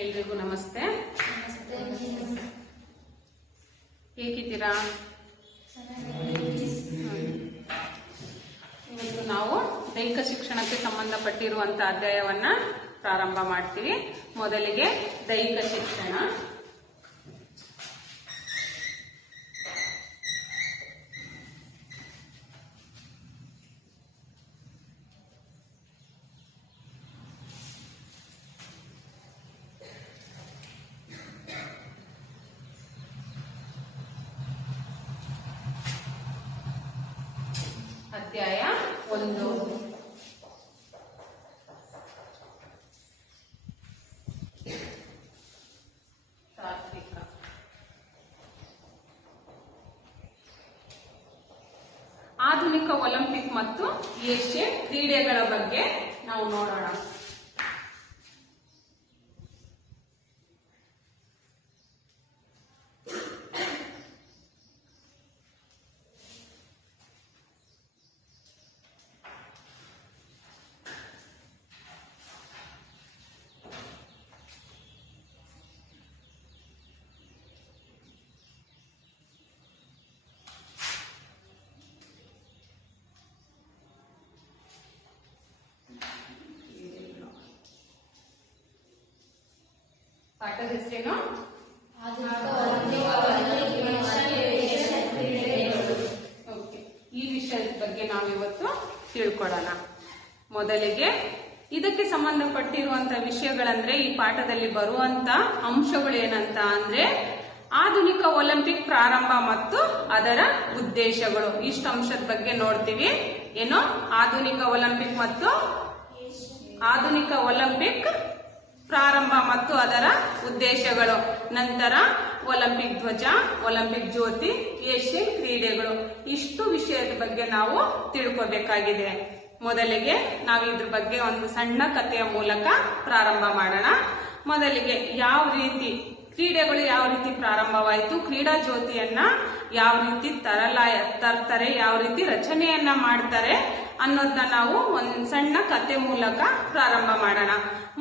ಎಲ್ರಿಗೂ ನಮಸ್ತೆ. ಹೇಗಿದ್ದೀರಾ? ಇವತ್ತು ನಾವು ದೈಹಿಕ ಶಿಕ್ಷಣಕ್ಕೆ ಸಂಬಂಧಪಟ್ಟಿರುವಂತಹ ಅಧ್ಯಾಯವನ್ನ ಪ್ರಾರಂಭ ಮಾಡ್ತೀವಿ. ಮೊದಲಿಗೆ ದೈಹಿಕ ಶಿಕ್ಷಣ. ಅಧ್ಯಾಯ 1. ತಾತ್ವಿಕ. ಆಧುನಿಕ ಒಲಿಂಪಿಕ್ ಮತ್ತು ಏಷ್ಯನ್ ಕ್ರೀಡೆಗಳ ಬಗ್ಗೆ ನಾವು ನೋಡೋಣ. ಪಾಠದ ಹೆಸರೇನು? ಈ ವಿಷಯದ ಬಗ್ಗೆ ನಾವಿವತ್ತು ತಿಳ್ಕೊಳ್ಳೋಣ. ಮೊದಲಿಗೆ ಇದಕ್ಕೆ ಸಂಬಂಧಪಟ್ಟಿರುವಂತಹ ವಿಷಯಗಳಂದ್ರೆ, ಈ ಪಾಠದಲ್ಲಿ ಬರುವಂತ ಅಂಶಗಳು ಏನಂತ ಅಂದ್ರೆ, ಆಧುನಿಕ ಒಲಿಂಪಿಕ್ ಪ್ರಾರಂಭ ಮತ್ತು ಅದರ ಉದ್ದೇಶಗಳು. ಇಷ್ಟು ಅಂಶದ ಬಗ್ಗೆ ನೋಡ್ತೀವಿ. ಏನು? ಆಧುನಿಕ ಒಲಿಂಪಿಕ್ ಮತ್ತು ಆಧುನಿಕ ಒಲಿಂಪಿಕ್ ಪ್ರಾರಂಭ ಮತ್ತು ಅದರ ಉದ್ದೇಶಗಳು. ನಂತರ ಒಲಿಂಪಿಕ್ ಧ್ವಜ, ಒಲಿಂಪಿಕ್ ಜ್ಯೋತಿ, ಏಷ್ಯನ್ ಕ್ರೀಡೆಗಳು. ಇಷ್ಟು ವಿಷಯದ ಬಗ್ಗೆ ನಾವು ತಿಳ್ಕೋಬೇಕಾಗಿದೆ. ಮೊದಲಿಗೆ ನಾವು ಇದ್ರ ಬಗ್ಗೆ ಒಂದು ಸಣ್ಣ ಕಥೆಯ ಮೂಲಕ ಪ್ರಾರಂಭ ಮಾಡೋಣ. ಮೊದಲಿಗೆ ಕ್ರೀಡೆಗಳು ಯಾವ ರೀತಿ ಪ್ರಾರಂಭವಾಯಿತು, ಕ್ರೀಡಾ ಜ್ಯೋತಿಯನ್ನ ಯಾವ ರೀತಿ ತರ್ತಾರೆ, ಯಾವ ರೀತಿ ರಚನೆಯನ್ನ ಮಾಡ್ತಾರೆ ಅನ್ನೋದನ್ನ ನಾವು ಒಂದು ಸಣ್ಣ ಕಥೆ ಮೂಲಕ ಪ್ರಾರಂಭ ಮಾಡೋಣ.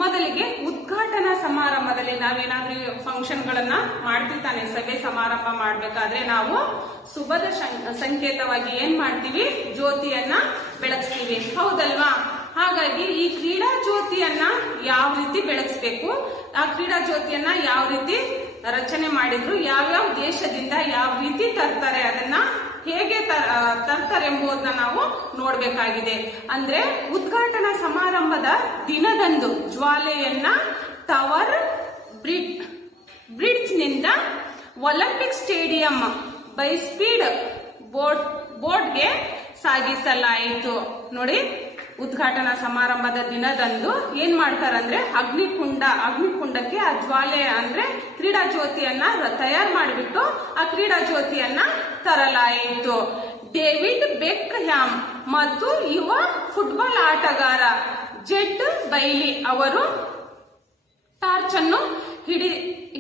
ಮೊದಲಿಗೆ ಉದ್ಘಾಟನಾ ಸಮಾರಂಭದಲ್ಲಿ ನಾವೇನಾದ್ರೂ ಫಂಕ್ಷನ್ ಗಳನ್ನ ಮಾಡ್ತಿರ್ತಾನೆ, ಸಭೆ ಸಮಾರಂಭ ಮಾಡ್ಬೇಕಾದ್ರೆ ನಾವು ಶುಭದ ಸಂಕೇತವಾಗಿ ಏನ್ ಮಾಡ್ತೀವಿ? ಜ್ಯೋತಿಯನ್ನ ಬೆಳಗಿಸ್ತೀವಿ, ಹೌದಲ್ವಾ? ಹಾಗಾಗಿ ಈ ಕ್ರೀಡಾ ಜ್ಯೋತಿಯನ್ನ ಯಾವ ರೀತಿ ಬೆಳಗಿಸ್ಬೇಕು, ಆ ಕ್ರೀಡಾ ಜ್ಯೋತಿಯನ್ನ ಯಾವ ರೀತಿ ರಚನೆ ಮಾಡಿದ್ರು, ಯಾವ್ಯಾವ ದೇಶದಿಂದ ಯಾವ ರೀತಿ ತರ್ತಾರೆ, ಅದನ್ನ ಹೇಗೆ ತರ್ತಾರೆ ಎಂಬುದನ್ನ ನಾವು ನೋಡ್ಬೇಕಾಗಿದೆ. ಅಂದ್ರೆ ಉದ್ಘಾಟನಾ ಸಮಾರಂಭದ ದಿನದಂದು ಜ್ವಾಲೆಯನ್ನ ಟವರ್ ಬ್ರಿಡ್ಜ್ ನಿಂದ ಒಲಿಂಪಿಕ್ ಸ್ಟೇಡಿಯಂ ಬೈ ಸ್ಪೀಡ್ ಬೋಟ್ಗೆ ಸಾಗಿಸಲಾಯಿತು. ನೋಡಿ, ಉದ್ಘಾಟನಾ ಸಮಾರಂಭದ ದಿನದಂದು ಏನ್ ಮಾಡ್ತಾರಂದ್ರೆ, ಅಗ್ನಿಕುಂಡಕ್ಕೆ ಆ ಜ್ವಾಲೆ ಅಂದ್ರೆ ಕ್ರೀಡಾ ಜ್ಯೋತಿಯನ್ನ ತಯಾರು ಮಾಡಿಬಿಟ್ಟು ಆ ಕ್ರೀಡಾ ಜ್ಯೋತಿಯನ್ನ ತರಲಾಯಿತು. ಡೇವಿಡ್ ಬೆಕ್ಹ್ಯಾಮ್ ಮತ್ತು ಯುವ ಫುಟ್ಬಾಲ್ ಆಟಗಾರ ಜೆಡ್ ಬೈಲಿ ಅವರು ಟಾರ್ಚ್ ಅನ್ನು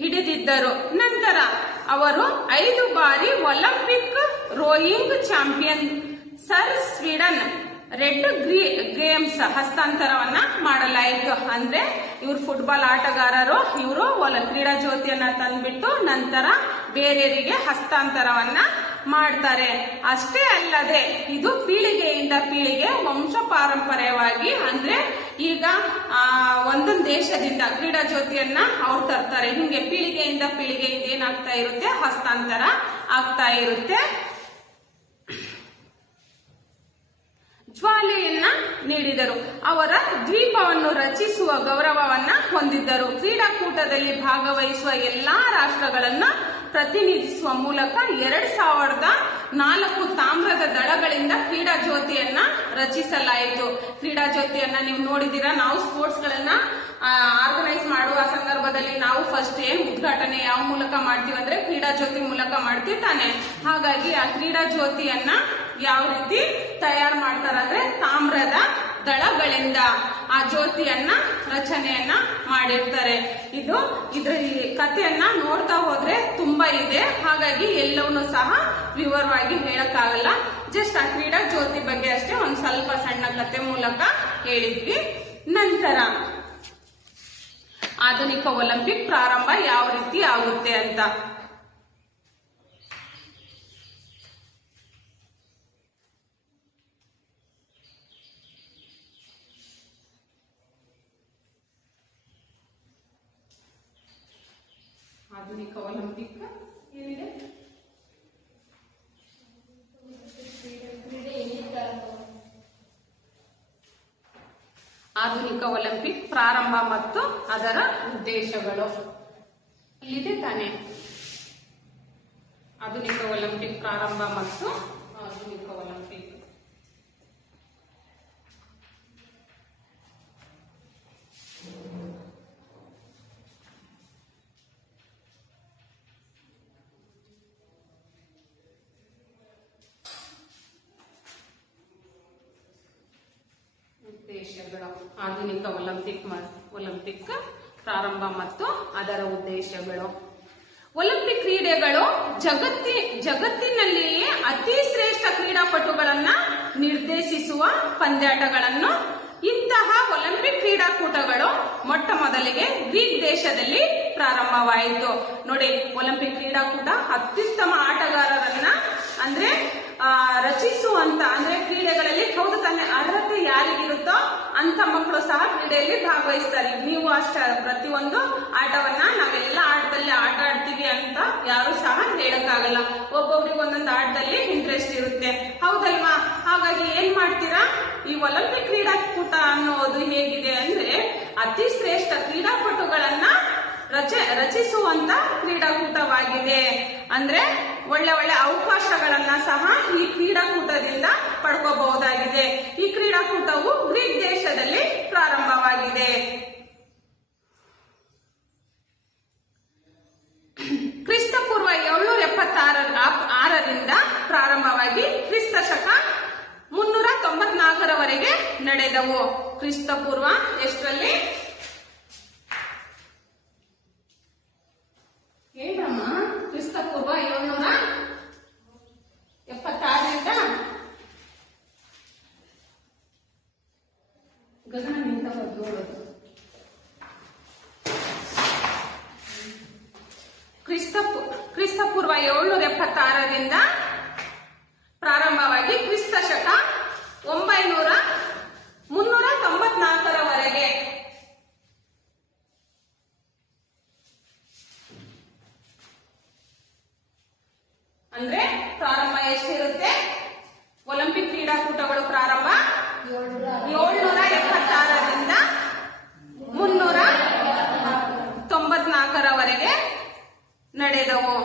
ಹಿಡಿದಿದ್ದರು. ನಂತರ ಅವರು 5 ಬಾರಿ Olympic rowing champion sir Steven Redgrave ಹಸ್ತಾಂತರವನ್ನ ಮಾಡಲಾಯಿತು. ಅಂದ್ರೆ ಇವ್ರು ಫುಟ್ಬಾಲ್ ಆಟಗಾರರು, ಇವರು ಕ್ರೀಡಾ ಜ್ಯೋತಿಯನ್ನ ತಂದ್ಬಿಟ್ಟು ನಂತರ ಬೇರೆಯವರಿಗೆ ಹಸ್ತಾಂತರವನ್ನ ಮಾಡ್ತಾರೆ. ಅಷ್ಟೇ ಅಲ್ಲದೆ ಇದು ಪೀಳಿಗೆಯಿಂದ ಪೀಳಿಗೆ ವಂಶ ಪಾರಂಪರ್ಯವಾಗಿ, ಅಂದ್ರೆ ಈಗ ಒಂದೊಂದು ದೇಶದಿಂದ ಕ್ರೀಡಾ ಜ್ಯೋತಿಯನ್ನ ಅವ್ರು ತರ್ತಾರೆ. ಹಿಂಗೆ ಪೀಳಿಗೆಯಿಂದ ಪೀಳಿಗೆ ಇದೇನಾಗ್ತಾ ಇರುತ್ತೆ? ಹಸ್ತಾಂತರ ಆಗ್ತಾ ಇರುತ್ತೆ. ಜ್ವಾಲೆಯನ್ನ ನೀಡಿದರು. ಅವರ ದ್ವೀಪವನ್ನು ರಚಿಸುವ ಗೌರವವನ್ನ ಹೊಂದಿದ್ದರು. ಕ್ರೀಡಾಕೂಟದಲ್ಲಿ ಭಾಗವಹಿಸುವ ಎಲ್ಲಾ ರಾಷ್ಟ್ರಗಳನ್ನ ಪ್ರತಿನಿಧಿಸುವ ಮೂಲಕ 2004 ತಾಮ್ರದ ದಳಗಳಿಂದ ಕ್ರೀಡಾ ಜ್ಯೋತಿಯನ್ನ ರಚಿಸಲಾಯಿತು. ಕ್ರೀಡಾ ಜ್ಯೋತಿಯನ್ನ ನೀವು ನೋಡಿದೀರಾ. ನಾವು ಸ್ಪೋರ್ಟ್ಸ್ ಗಳನ್ನ ಆರ್ಗನೈಸ್ ಮಾಡುವ ಸಂದರ್ಭದಲ್ಲಿ ನಾವು ಫಸ್ಟ್ ಏನ್ ಉದ್ಘಾಟನೆ ಯಾವ ಮೂಲಕ ಮಾಡ್ತೀವಿ ಅಂದ್ರೆ ಕ್ರೀಡಾ ಜ್ಯೋತಿ ಮೂಲಕ ಮಾಡ್ತೀವಿ ತಾನೆ. ಹಾಗಾಗಿ ಆ ಕ್ರೀಡಾ ಜ್ಯೋತಿಯನ್ನ ಯಾವ ರೀತಿ ತಯಾರು ಮಾಡ್ತಾರಂದ್ರೆ ತಾಮ್ರದ ದಳಗಳಿಂದ ಆ ಜ್ಯೋತಿಯನ್ನ ರಚನೆಯನ್ನ ಮಾಡಿರ್ತಾರೆ. ಇದ್ರ ಕಥೆಯನ್ನ ನೋಡ್ತಾ ಹೋದ್ರೆ ತುಂಬಾ ಇದೆ. ಹಾಗಾಗಿ ಎಲ್ಲವನ್ನೂ ಸಹ ವಿವರವಾಗಿ ಹೇಳಕ್ಕಾಗಲ್ಲ. ಜಸ್ಟ್ ಆ ಕ್ರೀಡಾ ಜ್ಯೋತಿ ಬಗ್ಗೆ ಅಷ್ಟೇ ಒಂದ್ ಸ್ವಲ್ಪ ಸಣ್ಣ ಕಥೆ ಮೂಲಕ ಹೇಳಿದ್ವಿ. ನಂತರ ಆಧುನಿಕ ಒಲಿಂಪಿಕ್ ಪ್ರಾರಂಭ ಯಾವ ರೀತಿ ಆಗುತ್ತೆ ಅಂತ. ಆಧುನಿಕ ಒಲಿಂಪಿಕ್ ಏನಿದೆ? ಆಧುನಿಕ ಒಲಿಂಪಿಕ್ ಪ್ರಾರಂಭ ಮತ್ತು ಅದರ ಉದ್ದೇಶಗಳು ಇಲ್ಲಿದೆ ತಾನೆ. ಆಧುನಿಕ ಒಲಿಂಪಿಕ್ ಪ್ರಾರಂಭ ಮತ್ತು ಆಧುನಿಕ ಒಲಿಂಪಿಕ್. ಉದ್ದೇಶಗಳು ಆಧುನಿಕ ಒಲಿಂಪಿಕ್ ಪ್ರಾರಂಭ ಮತ್ತು ಅದರ ಉದ್ದೇಶಗಳು. ಒಲಿಂಪಿಕ್ ಕ್ರೀಡೆಗಳು ಜಗತ್ತಿನಲ್ಲಿಯೇ ಅತಿ ಶ್ರೇಷ್ಠ ಕ್ರೀಡಾಪಟುಗಳನ್ನ ನಿರ್ದೇಶಿಸುವ ಪಂದ್ಯಾಟಗಳನ್ನು. ಇಂತಹ ಒಲಿಂಪಿಕ್ ಕ್ರೀಡಾಕೂಟಗಳು ಮೊಟ್ಟ ಮೊದಲಿಗೆ ಗ್ರೀಕ್ ದೇಶದಲ್ಲಿ ಪ್ರಾರಂಭವಾಯಿತು. ನೋಡಿ, ಒಲಿಂಪಿಕ್ ಕ್ರೀಡಾಕೂಟ ಅತ್ಯುತ್ತಮ ಆಟಗಾರರನ್ನ ಅಂದ್ರೆ ರಚಿಸುವಂತ ಅಂದ್ರೆ ಕ್ರೀಡೆಗಳಲ್ಲಿ ಹೌದು ತಾನೆ ಅರ್ಹತೆ ಯಾರಿಗಿರುತ್ತೋ ಅಂತ ಮಕ್ಕಳು ಸಹ ಕ್ರೀಡೆಯಲ್ಲಿ ಭಾಗವಹಿಸ್ತಾರೆ. ನೀವು ಅಷ್ಟೇ, ಪ್ರತಿಯೊಂದು ಆಟವನ್ನ ನಾವೆಲ್ಲ ಆಟದಲ್ಲಿ ಆಟ ಆಡ್ತೀವಿ ಅಂತ ಯಾರು ಸಹ ಹೇಳಕ್ಕಾಗಲ್ಲ. ಒಬ್ಬೊಬ್ರಿಗೆ ಒಂದೊಂದು ಆಟದಲ್ಲಿ ಇಂಟ್ರೆಸ್ಟ್ ಇರುತ್ತೆ, ಹೌದಲ್ವಾ? ಹಾಗಾಗಿ ಏನ್ ಮಾಡ್ತೀರಾ, ಈ ಒಲಿಂಪಿಕ್ ಕ್ರೀಡಾಕೂಟ ಅನ್ನೋದು ಹೇಗಿದೆ ಅಂದ್ರೆ ಅತಿ ಶ್ರೇಷ್ಠ ಕ್ರೀಡಾಪಟುಗಳನ್ನ ರಚಿಸುವಂತ ಕ್ರೀಡಾಕೂಟವಾಗಿದೆ. ಅಂದ್ರೆ ಒಳ್ಳೆ ಒಳ್ಳೆ ಅವಕಾಶಗಳನ್ನ ಸಹ ಈ ಕ್ರೀಡಾಕೂಟದಿಂದ ಪಡ್ಕೋಬಹುದಾಗಿದೆ. ಈ ಕ್ರೀಡಾಕೂಟವು ಗ್ರೀಕ್ ದೇಶದಲ್ಲಿ ಪ್ರಾರಂಭವಾಗಿದೆ. ಕ್ರಿಸ್ತಪೂರ್ವ 776ರಿಂದ ಪ್ರಾರಂಭವಾಗಿ ಕ್ರಿಸ್ತ ಶಕ 394ರವರೆಗೆ ನಡೆದವು. ಕ್ರಿಸ್ತಪೂರ್ವ ಎಷ್ಟರಲ್ಲಿ? ಏನಮ್ಮ? ಕ್ರಿಸ್ತಪೂರ್ವ 776ರಿಂದ ಗಗನ ನಿಂತ ನೋಡೋದು. ಕ್ರಿಸ್ತಪೂರ್ವ 776ರಿಂದ ಪ್ರಾರಂಭವಾಗಿ ಕ್ರಿಸ್ತ ಶಕ 394ರವರೆಗೆ. ಅಂದ್ರೆ ಪ್ರಾರಂಭ ಎಷ್ಟಿರುತ್ತೆ? ಒಲಿಂಪಿಕ್ ಕ್ರೀಡಾಕೂಟಗಳು ಪ್ರಾರಂಭ 776ರಿಂದ 394ರವರೆಗೆ ನಡೆದವು.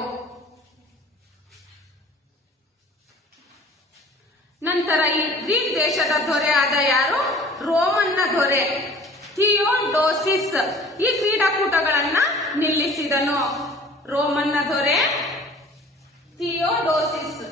ನಂತರ ಈ ಗ್ರೀಕ್ ದೇಶದ ದೊರೆ ಆದ ಯಾರು? ರೋಮನ್ನ ದೊರೆ ಥಿಯೋಡೋಸಿಸ್ ಈ ಕ್ರೀಡಾಕೂಟಗಳನ್ನ ನಿಲ್ಲಿಸಿದನು. ರೋಮನ್ನ ದೊರೆ ಥಿಯೋಡೋಸಿಸ್.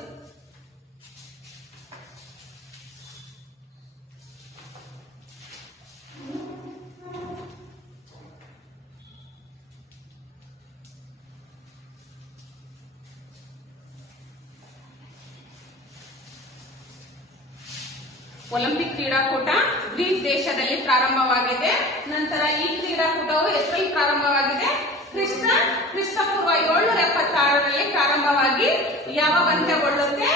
ಒಲಿಂಪಿಕ್ ಕ್ರೀಡಾಕೂಟ ಗ್ರೀಕ್ ದೇಶದಲ್ಲಿ ಪ್ರಾರಂಭವಾಗಿದೆ. ನಂತರ ಈ ಕ್ರೀಡಾಕೂಟವು ಎಷ್ಟರಲ್ಲಿ ಪ್ರಾರಂಭವಾಗಿದೆ? ಕ್ರಿಸ್ತಪೂರ್ವ 776ರಲ್ಲಿ ಪ್ರಾರಂಭವಾಗಿ ಯಾವಾಗ ಅಂತ್ಯಗೊಳ್ಳುತ್ತೆ?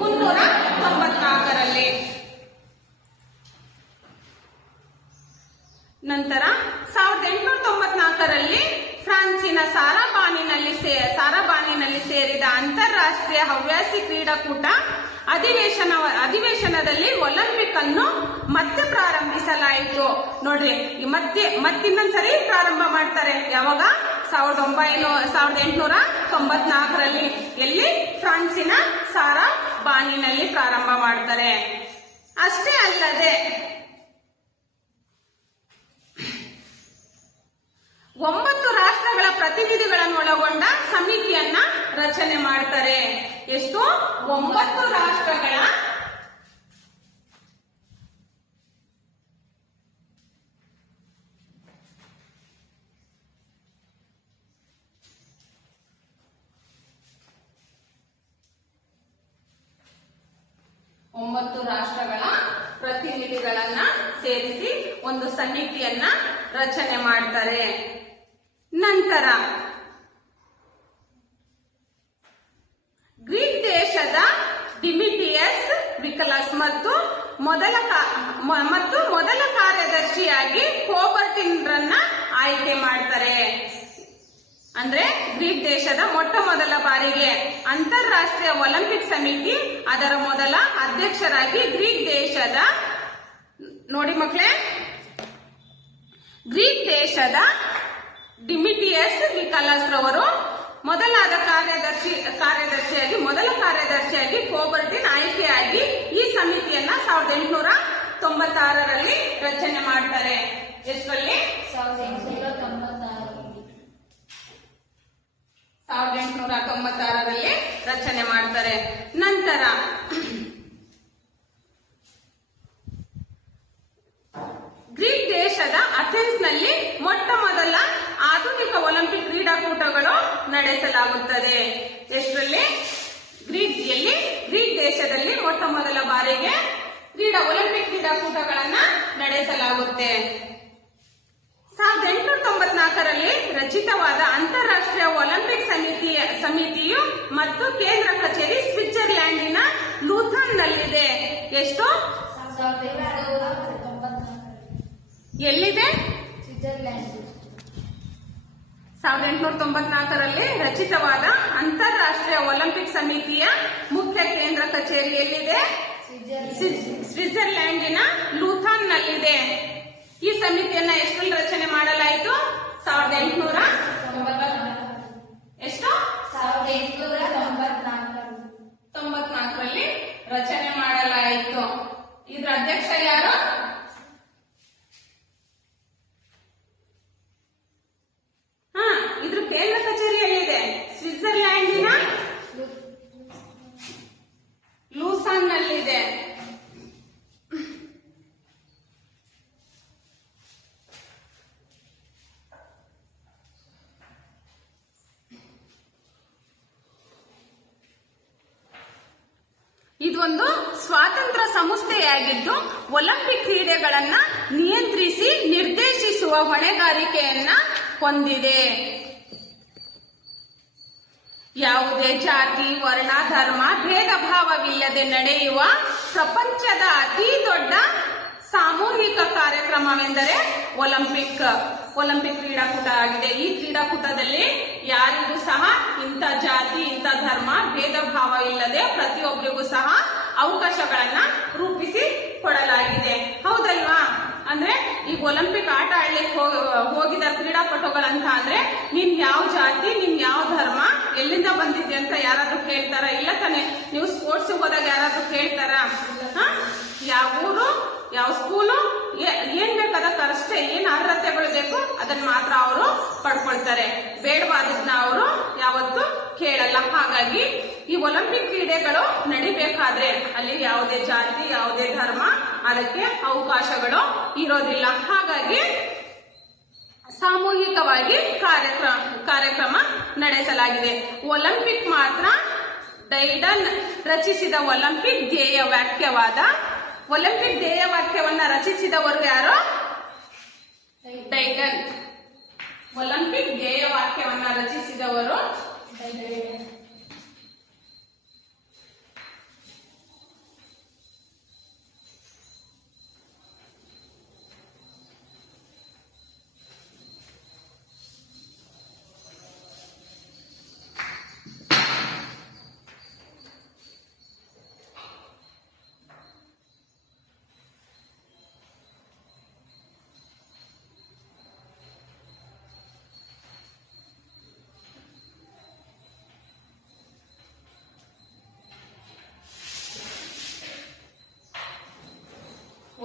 394ರಲ್ಲಿ. ನಂತರ 1894ರಲ್ಲಿ ಫ್ರಾನ್ಸಿನ ಸಾರಾಬಾನಿನಲ್ಲಿ ಸೇರಿದ ಅಂತಾರಾಷ್ಟ್ರೀಯ ಹವ್ಯಾಸಿ ಕ್ರೀಡಾಕೂಟ ಅಧಿವೇಶನದಲ್ಲಿ ಒಲಿಂಪಿಕ್ ಅನ್ನು ಮತ್ತೆ ಪ್ರಾರಂಭಿಸಲಾಯಿತು. ನೋಡ್ರಿ, ಮತ್ತಿನ್ನೊಂದ್ಸರಿ ಪ್ರಾರಂಭ ಮಾಡ್ತಾರೆ. ಯಾವಾಗ? 1894ರಲ್ಲಿ. ಎಲ್ಲಿ? ಫ್ರಾನ್ಸಿನ ಸಾರಾಬಾನಿನಲ್ಲಿ ಪ್ರಾರಂಭ ಮಾಡ್ತಾರೆ. ಅಷ್ಟೇ ಅಲ್ಲದೆ 9 ರಾಷ್ಟ್ರಗಳ ಪ್ರತಿನಿಧಿಗಳನ್ನು ಒಳಗೊಂಡ ಸಮಿತಿಯನ್ನ ರಚನೆ ಮಾಡ್ತಾರೆ. ಎಷ್ಟು? 9 ರಾಷ್ಟ್ರಗಳ ಪ್ರತಿನಿಧಿಗಳನ್ನ ಸೇರಿಸಿ ಒಂದು ಸಮಿತಿಯನ್ನ ರಚನೆ ಮಾಡ್ತಾರೆ. ನಂತರ ಗ್ರೀಕ್ ದೇಶದ ಡಿಮಿಟಿಯಸ್ ವಿಕಲಸ್ ಮತ್ತು ಮೊದಲ ಕಾರ್ಯದರ್ಶಿಯಾಗಿ ಕೋಬರ್ಟಿನ್ರನ್ನ ಆಯ್ಕೆ ಮಾಡ್ತಾರೆ. ಅಂದ್ರೆ ಗ್ರೀಕ್ ದೇಶದ ಮೊಟ್ಟ ಮೊದಲ ಬಾರಿಗೆ ಅಂತಾರಾಷ್ಟ್ರೀಯ ಒಲಿಂಪಿಕ್ ಸಮಿತಿ ಅದರ ಮೊದಲ ಅಧ್ಯಕ್ಷರಾಗಿ ಗ್ರೀಕ್ ದೇಶದ, ನೋಡಿ ಮಕ್ಕಳೇ, ಗ್ರೀಕ್ ದೇಶದ ಡಿಮಿಟಿಯಸ್ ವಿಕಲಸ್ ರವರು ಮೊದಲ ಕಾರ್ಯದರ್ಶಿಯಾಗಿ ಕೋಬರ್ಟಿನ್ ಆಯ್ಕೆಯಾಗಿ ಈ ಸಮಿತಿಯನ್ನ 1896ರಲ್ಲಿ ರಚನೆ ಮಾಡ್ತಾರೆ. ಎಷ್ಟರಲ್ಲಿ? 1896ರಲ್ಲಿ ರಚನೆ ಮಾಡ್ತಾರೆ. ನಂತರ ಗ್ರೀಕ್ ದೇಶದ ಅಥೆನ್ಸ್ ನಲ್ಲಿ ಮೊಟ್ಟ ಮೊದಲ ಆಧುನಿಕ ಒಲಿಂಪಿಕ್ ಕ್ರೀಡಾಕೂಟಗಳು ನಡೆಸಲಾಗುತ್ತದೆ. ಎಷ್ಟರಲ್ಲಿ? ಗ್ರೀಕ್ ದೇಶದಲ್ಲಿ ಮೊಟ್ಟ ಮೊದಲ ಬಾರಿಗೆ ಒಲಿಂಪಿಕ್ ಕ್ರೀಡಾಕೂಟಗಳನ್ನ ನಡೆಸಲಾಗುತ್ತೆ. 1894ರಲ್ಲಿ ರಚಿತವಾದ ಅಂತಾರಾಷ್ಟ್ರೀಯ ಒಲಿಂಪಿಕ್ ಸಮಿತಿಯು ಮತ್ತು ಕೇಂದ್ರ ಕಚೇರಿ ಸ್ವಿಟ್ಜರ್ಲ್ಯಾಂಡಿನ ಲೂಥರ್ನ್ ನಲ್ಲಿದೆ. ಎಷ್ಟು? ಎಲ್ಲಿದೆ? 1894ರಲ್ಲಿ ರಚಿತವಾದ ಅಂತಾರಾಷ್ಟ್ರೀಯ ಒಲಿಂಪಿಕ್ ಸಮಿತಿಯ ಮುಖ್ಯ ಕೇಂದ್ರ ಕಚೇರಿ ಎಲ್ಲಿದೆ? ಸ್ವಿಟ್ಜರ್ಲ್ಯಾಂಡಿನ ಲೂಥರ್ನ್ ನಲ್ಲಿದೆ. ಈ ಸಮಿತಿಯನ್ನ ಎಷ್ಟರಲ್ಲಿ ರಚನೆ ಮಾಡಲಾಯಿತು? 1894ರಲ್ಲಿ ರಚನೆ ಮಾಡಲಾಯಿತು. ಇದ್ರ ಅಧ್ಯಕ್ಷ ಯಾರು? ಇದ್ರ ಕೇಂದ್ರ ಕಚೇರಿ ಎಲ್ಲಿದೆ? ಸ್ವಿಟ್ಜರ್ಲ್ಯಾಂಡಿನ ಲೂಸಾನ್ ನಲ್ಲಿದೆ. ಇದೊಂದು ಸ್ವಾತಂತ್ರ್ಯ ಸಂಸ್ಥೆಯಾಗಿದ್ದು ಒಲಿಂಪಿಕ್ ಕ್ರೀಡೆಗಳನ್ನ ನಿಯಂತ್ರಿಸಿ ನಿರ್ದೇಶಿಸುವ ಹೊಣೆಗಾರಿಕೆಯನ್ನ ಹೊಂದಿದೆ. ಯಾವುದೇ ಜಾತಿ, ವರ್ಣ, ಧರ್ಮ ಭೇದ ಭಾವವಿಲ್ಲದೆ ನಡೆಯುವ ಪ್ರಪಂಚದ ಅತಿ ದೊಡ್ಡ ಸಾಮೂಹಿಕ ಕಾರ್ಯಕ್ರಮವೆಂದರೆ ಒಲಿಂಪಿಕ್ ಕ್ರೀಡಾಕೂಟ ಆಗಿದೆ. ಈ ಕ್ರೀಡಾಕೂಟದಲ್ಲಿ ಯಾರಿಗೂ ಸಹ ಇಂಥ ಜಾತಿ, ಇಂಥ ಧರ್ಮ ಭೇದ ಭಾವ ಇಲ್ಲದೆ ಪ್ರತಿಯೊಬ್ಬರಿಗೂ ಸಹ ಅವಕಾಶಗಳನ್ನ ರೂಪಿಸಿ ಕೊಡಲಾಗಿದೆ. ಹೌದಲ್ವಾ? ಅಂದ್ರೆ ಈ ಒಲಿಂಪಿಕ್ ಆಟ ಆಡ್ಲಿಕ್ಕೆ ಹೋಗಿದ ಕ್ರೀಡಾಪಟುಗಳಂತ ಅಂದ್ರೆ ನೀನ್ ಯಾವ ಜಾತಿ, ನೀನ್ ಯಾವ ಧರ್ಮ, ಎಲ್ಲಿಂದ ಬಂದಿದ್ದೆ ಅಂತ ಯಾರಾದ್ರೂ ಕೇಳ್ತಾರ? ಇಲ್ಲ ತಾನೆ. ನೀವು ಸ್ಪೋರ್ಟ್ಸ್ ಹೋದಾಗ ಯಾರಾದ್ರೂ ಕೇಳ್ತಾರ? ಯಾವ ಊರು, ಯಾವ ಸ್ಕೂಲು, ಏನ್ ಬೇಕು ಅದಕ್ಕಷ್ಟೇ, ಏನ್ ಅರ್ಹತೆಗಳು ಬೇಕು ಅದನ್ನ ಮಾತ್ರ ಅವರು ಪಡ್ಕೊಳ್ತಾರೆ. ಬೇಡವಾದದ್ನ ಅವರು ಯಾವತ್ತೂ ಕೇಳಲ್ಲ. ಹಾಗಾಗಿ ಈ ಒಲಿಂಪಿಕ್ ಕ್ರೀಡೆಗಳು ನಡಿಬೇಕಾದ್ರೆ ಅಲ್ಲಿ ಯಾವುದೇ ಜಾತಿ, ಯಾವುದೇ ಧರ್ಮ ಅದಕ್ಕೆ ಅವಕಾಶಗಳು ಇರೋದಿಲ್ಲ. ಹಾಗಾಗಿ ಸಾಮೂಹಿಕವಾಗಿ ಕಾರ್ಯಕ್ರಮ ನಡೆಸಲಾಗಿದೆ. ಒಲಿಂಪಿಕ್ ಮಾತ್ರ ಡೈಡನ್ ರಚಿಸಿದ ಒಲಿಂಪಿಕ್ ಧ್ಯೇಯ ವಾಕ್ಯವನ್ನ ರಚಿಸಿದವರು ಯಾರು? ಡೈಡನ್. ಒಲಿಂಪಿಕ್ ಧ್ಯೇಯ ವಾಕ್ಯವನ್ನ ರಚಿಸಿದವರು ಡೈಡನ್.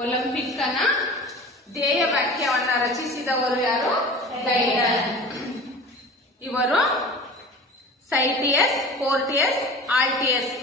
ಒಲಿಂಪಿಕ್ ಅನ್ನ ಧ್ಯೇಯ ವಾಕ್ಯವನ್ನ ರಚಿಸಿದವರು ಯಾರು? ಡೈಡನ್. ಇವರು ಸೈಟಿಯಸ್, ಪೋರ್ಟಿಯಸ್, ಆಲ್ಟಿಯಸ್.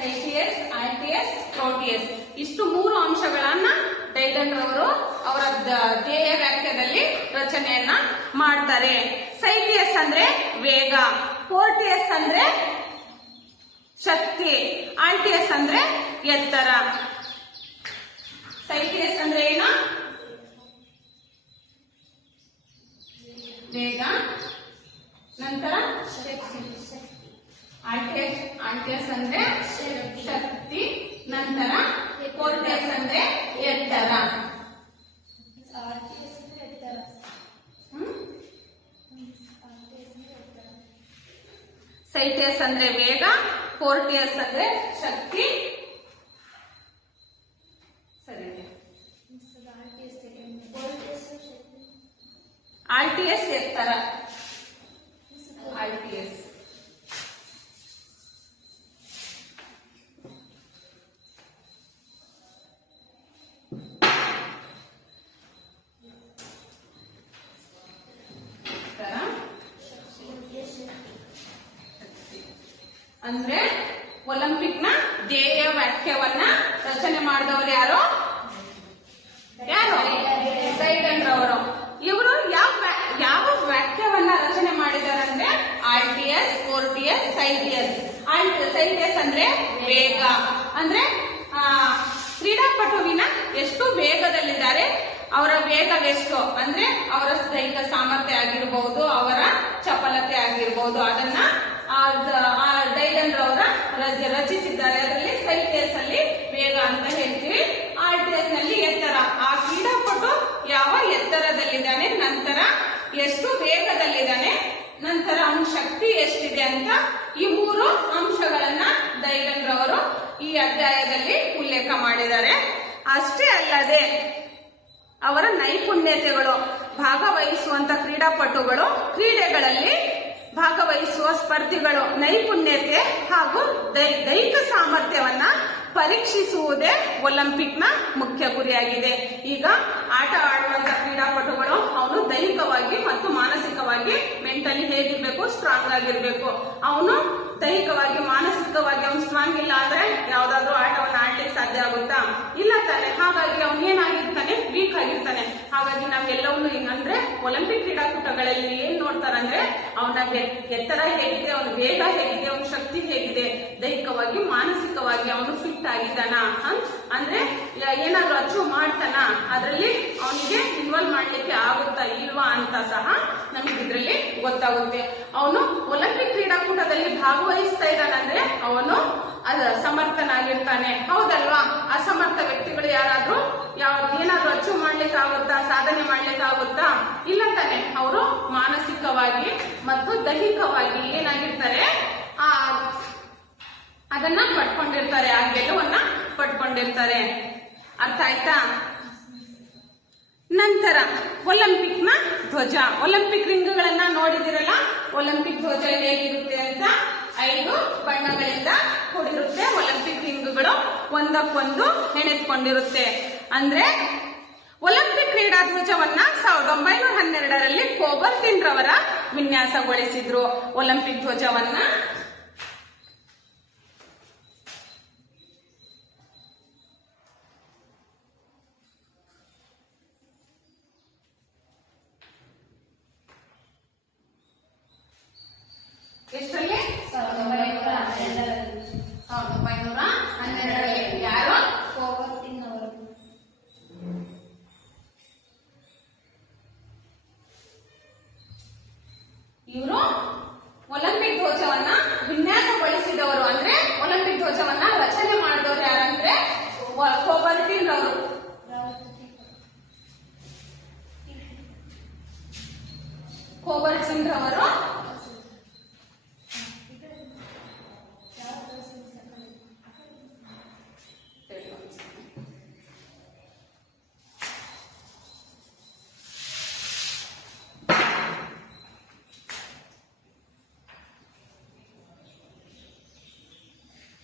ಸೈಟಿಯಸ್, ಆಲ್ಟಿಯಸ್, ಪ್ರೋಟಿಯಸ್ ಇಷ್ಟು ಮೂರು ಅಂಶಗಳನ್ನ ಡೈಡನ್ ರವರು ಅವರ ಧ್ಯೇಯ ವ್ಯಾಖ್ಯಾನದಲ್ಲಿ ರಚನೆಯನ್ನ ಮಾಡ್ತಾರೆ. ಸೈಟಿಯಸ್ ಅಂದ್ರೆ ವೇಗ, ಪ್ರೋಟಿಯಸ್ ಅಂದ್ರೆ ಶಕ್ತಿ, ಆಲ್ಟಿಯಸ್ ಅಂದ್ರೆ ಎತ್ತರ. ಸೈಟಿಯಸ್ ಅಂದ್ರೆ ಏನು? ವೇಗ, ನಂತರ ಆಲ್ಟಿಯಸ್ ಅಂದ್ರೆ ಶಕ್ತಿ, ನಂತರ ಪ್ರೋಟಿಯಸ್ ಅಂದ್ರೆ ಎತ್ತರ. ಸೈಟಿಯಸ್ ಅಂದ್ರೆ ವೇಗ, ಪ್ರೋಟಿಯಸ್ ಅಂದ್ರೆ ಶಕ್ತಿ, ಆಲ್ಟಿಯಸ್ ಎತ್ತರ. ಆಲ್ಟಿಯಸ್ ಅಂದ್ರೆ ಒಲಿಂಪಿಕ್ ನ ಧ್ಯೇಯ ವಾಕ್ಯವನ್ನ ರಚನೆ ಮಾಡಿದವರು ಯಾರು? ಡೈಡನ್ ರವರು. ಇವರು ಯಾವ ವಾಕ್ಯವನ್ನ ರಚನೆ ಮಾಡಿದ್ದಾರೆ ಅಂದ್ರೆ ಆಲ್ಟಿಯಸ್, ಪ್ರೋಟಿಯಸ್, ಸೈಟಿಯಸ್. ಸೈಟಿಯಸ್ ಅಂದ್ರೆ ವೇಗ, ಅಂದ್ರೆ ಕ್ರೀಡಾಪಟುವಿನ ಎಷ್ಟು ವೇಗದಲ್ಲಿದ್ದಾರೆ, ಅವರ ವೇಗವೆಷ್ಟು ಅಂದ್ರೆ ಅವರ ದೈಹಿಕ ಸಾಮರ್ಥ್ಯ ಆಗಿರಬಹುದು, ಅವರ ಚಪಲತೆ ಆಗಿರಬಹುದು, ಅದನ್ನ ಡೈಡನ್ ರವರ ರಚಿಸಿದ್ದಾರೆ. ಅದರಲ್ಲಿ ಸೈಟಿಯಸ್ ಅಲ್ಲಿ ವೇಗ ಅಂತ ಹೇಳ್ತೀವಿ, ಆಲ್ಟಿಯಸ್ ನಲ್ಲಿ ಎತ್ತರ. ಆ ಕ್ರೀಡಾಪಟು ಯಾವ ಎತ್ತರದಲ್ಲಿದ್ದಾನೆ, ನಂತರ ಎಷ್ಟು ವೇಗದಲ್ಲಿದ್ದಾನೆ, ನಂತರ ಅವನ ಶಕ್ತಿ ಎಷ್ಟಿದೆ ಅಂತ ಈ ಮೂರು ಅಂಶಗಳನ್ನ ಡೈಡನ್ ರವರು ಈ ಅಧ್ಯಾಯದಲ್ಲಿ ಉಲ್ಲೇಖ ಮಾಡಿದ್ದಾರೆ. ಅಷ್ಟೇ ಅಲ್ಲದೆ ಅವರ ನೈಪುಣ್ಯತೆಗಳು, ಭಾಗವಹಿಸುವಂತ ಕ್ರೀಡಾಪಟುಗಳು, ಕ್ರೀಡೆಗಳಲ್ಲಿ ಭಾಗವಹಿಸುವ ಸ್ಪರ್ಧಿಗಳು ನೈಪುಣ್ಯತೆ ಹಾಗೂ ದೈಹಿಕ ಸಾಮರ್ಥ್ಯವನ್ನ ಪರೀಕ್ಷಿಸುವುದೇ ಒಲಿಂಪಿಕ್ ನ ಮುಖ್ಯ ಗುರಿಯಾಗಿದೆ. ಈಗ ಆಟ ಆಡುವಂತ ಕ್ರೀಡಾಪಟುಗಳು ಅವನು ದೈಹಿಕವಾಗಿ ಮತ್ತು ಮಾನಸಿಕವಾಗಿ ಮೆಂಟಲಿ ಹೇಗಿರ್ಬೇಕು, ಸ್ಟ್ರಾಂಗ್ ಆಗಿರ್ಬೇಕು. ಅವನು ದೈಹಿಕವಾಗಿ ಮಾನಸಿಕವಾಗಿ ಅವನು ಸ್ಟ್ರಾಂಗ್ ಇಲ್ಲ ಅಂದ್ರೆ ಯಾವ್ದಾದ್ರು ಆಟವನ್ನ ಆಡ್ಲಿಕ್ಕೆ ಸಾಧ್ಯ ಆಗುತ್ತಾ? ಇಲ್ಲ ತಾನೆ. ಹಾಗಾಗಿ ಅವನು ಏನಾಗಿರ್ತಾನೆ, ವೀಕ್ ಆಗಿರ್ತಾನೆ. ಹಾಗಾಗಿ ನಾವೆಲ್ಲವನ್ನು ಅಂದ್ರೆ ಒಲಿಂಪಿಕ್ ಕ್ರೀಡಾಕೂಟಗಳಲ್ಲಿ ಏನ್ ನೋಡ್ತಾರಂದ್ರೆ ಅವನ ಎತ್ತರ ಹೇಗಿದೆ, ಅವನ ವೇಗ ಹೇಗಿದೆ, ಅವನ ಶಕ್ತಿ ಹೇಗಿದೆ, ದೈಹಿಕವಾಗಿ ಮಾನಸಿಕವಾಗಿ ಅವನು ಫಿಟ್ ಆಗಿದ್ದಾನ, ಅಂದ್ರೆ ಏನಾದ್ರು ಅಚೀವ್ ಮಾಡ್ತಾನ, ಅದರಲ್ಲಿ ಅವನಿಗೆ ಇನ್ವಾಲ್ವ್ ಮಾಡ್ಲಿಕ್ಕೆ ಆಗುತ್ತಾ ಇಲ್ವಾ ಅಂತ ಸಹ ನಮ್ಗೆ ಇದ್ರಲ್ಲಿ ಗೊತ್ತಾಗುತ್ತೆ. ಅವನು ಒಲಿಂಪಿಕ್ ಕ್ರೀಡಾಕೂಟದಲ್ಲಿ ಭಾಗವಹಿಸ್ತಾ ಇದ್ದಾನಂದ್ರೆ ಅವನು ಸಮರ್ಥನಾಗಿರ್ತಾನೆ, ಹೌದಲ್ವಾ? ಅಸಮರ್ಥ ವ್ಯಕ್ತಿಗಳು ಯಾರಾದ್ರೂ ಏನಾದ್ರೂ ಅಚೀವ್ ಮಾಡ್ಲಿಕ್ಕೆ ಆಗುತ್ತಾ, ಸಾಧನೆ ಮಾಡ್ಲಿಕ್ಕೆ ಆಗುತ್ತಾ? ಇಲ್ಲ ತಾನೆ. ಅವರು ಮಾನಸಿಕವಾಗಿ ಮತ್ತು ದೈಹಿಕವಾಗಿ ಏನಾಗಿರ್ತಾರೆ, ಅದನ್ನ ಪಡ್ಕೊಂಡಿರ್ತಾರೆ, ಆ ಗೆಲುವನ್ನ ಪಡ್ಕೊಂಡಿರ್ತಾರೆ. ಅರ್ಥ ಆಯ್ತಾ? ನಂತರ ಒಲಿಂಪಿಕ್ ನ ಧ್ವಜ. ಒಲಿಂಪಿಕ್ ರಿಂಗ್ಗಳನ್ನ ನೋಡಿದಿರಲ್ಲ, ಒಲಿಂಪಿಕ್ ಧ್ವಜ ಹೇಗಿರುತ್ತೆ ಅಂತ 5 ಬಣ್ಣಗಳಿಂದ ಕೂಡಿರುತ್ತೆ. ಒಲಿಂಪಿಕ್ ರಿಂಗ್ಗಳು ಒಂದಕ್ಕೊಂದು ಹೆಣೆದುಕೊಂಡಿರುತ್ತೆ. ಅಂದ್ರೆ ಒಲಿಂಪಿಕ್ ಕ್ರೀಡಾ ಧ್ವಜವನ್ನ 1912ರಲ್ಲಿ ಕೋಬರ್ಟಿನ್ ರವರ ವಿನ್ಯಾಸಗೊಳಿಸಿದ್ರು. ಒಲಿಂಪಿಕ್ ಧ್ವಜವನ್ನ ಎಷ್ಟರಲ್ಲಿ? 1912ರಲ್ಲಿ. ಯಾರು? ಕೋಬರ್ಟಿನ್ ಅವರು. ಇವರು ಒಲಿಂಪಿಕ್ ಧ್ವಜವನ್ನ ವಿನ್ಯಾಸಗೊಳಿಸಿದವರು. ಅಂದ್ರೆ ಒಲಿಂಪಿಕ್ ಧ್ವಜವನ್ನ ರಚನೆ ಮಾಡಿದವರು ಯಾರಂದ್ರೆ ಕೋಬರ್ಟಿನ್ ರವರು. ಕೋಬರ್ಟಿನ್ ರವರು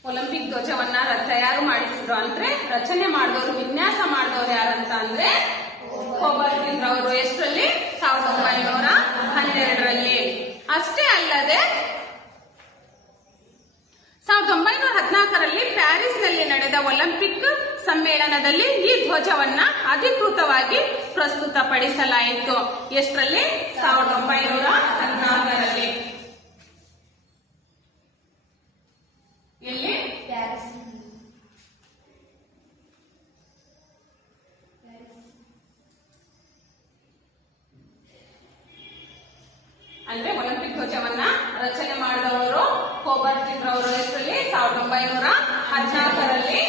ಒಲಿಂಪಿಕ್ ಧ್ವಜವನ್ನ ತಯಾರು ಮಾಡಿಸಿದ್ರು. ಅಂದ್ರೆ ರಚನೆ ಮಾಡಿದವರು, ವಿನ್ಯಾಸ ಮಾಡಿದವರು ಯಾರಂತ ಅಂದ್ರೆ ಕೋಬರ್ಟಿನ್ ರವರು. ಎಷ್ಟರಲ್ಲಿ? 1912ರಲ್ಲಿ. ಅಷ್ಟೇ ಅಲ್ಲದೆ 1914ರಲ್ಲಿ ಪ್ಯಾರಿಸ್ ನಲ್ಲಿ ನಡೆದ ಒಲಿಂಪಿಕ್ ಸಮ್ಮೇಳನದಲ್ಲಿ ಈ ಧ್ವಜವನ್ನ ಅಧಿಕೃತವಾಗಿ ಪ್ರಸ್ತುತಪಡಿಸಲಾಯಿತು. ಎಷ್ಟರಲ್ಲಿ? 1914ರಲ್ಲಿ. ಎಲ್ಲಿ? ಪ್ಯಾರಿಸ್. ಅಂದ್ರೆ ಒಲಿಂಪಿಕ್ ಧ್ವಜವನ್ನ ರಚನೆ ಮಾಡಿದವರು ಕೋಬರ್ಟಿನ್ ರವರು. ಎಷ್ಟರಲ್ಲಿ? 1914ರಲ್ಲಿ.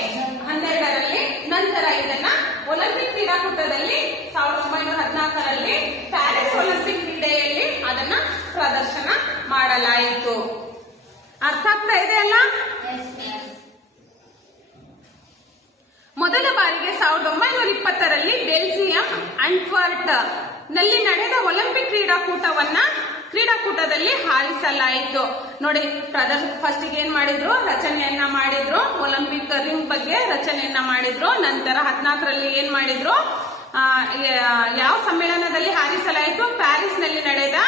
ನಂತರ ಇದನ್ನ ಒಲಿಂಪಿಕ್ ಕ್ರೀಡಾಕೂಟದಲ್ಲಿ 1914ರಲ್ಲಿ ಪ್ಯಾರಿಸ್ ಒಲಿಂಪಿಕ್ ಕ್ರೀಡೆಯಲ್ಲಿ ಅದನ್ನ ಪ್ರದರ್ಶನ ಮಾಡಲಾಯಿತು. ಅರ್ಥ ಆಗ್ತಾ ಇದೆ ಅಲ್ಲ? ಮೊದಲ ಬಾರಿಗೆ 1920ರಲ್ಲಿ ಬೆಲ್ಜಿಯಂ ಆಂಟ್ವರ್ಪ್ ನಲ್ಲಿ ನಡೆದ ಒಲಿಂಪಿಕ್ ಕ್ರೀಡಾಕೂಟದಲ್ಲಿ ಹಾರಿಸಲಾಯಿತು. ನೋಡಿ, ಫಸ್ಟ್ ಏನ್ ಮಾಡಿದ್ರು? ರಚನೆಯನ್ನ ಮಾಡಿದ್ರು. ಒಲಿಂಪಿಕ್ ರಿಂಗ್ ಬಗ್ಗೆ ರಚನೆಯನ್ನ ಮಾಡಿದ್ರು. ನಂತರ 14ರಲ್ಲಿ ಏನ್ ಮಾಡಿದ್ರು? ಯಾವ ಸಮ್ಮೇಳನದಲ್ಲಿ ಹಾರಿಸಲಾಯಿತು? ಪ್ಯಾರಿಸ್ ನಲ್ಲಿ ನಡೆದ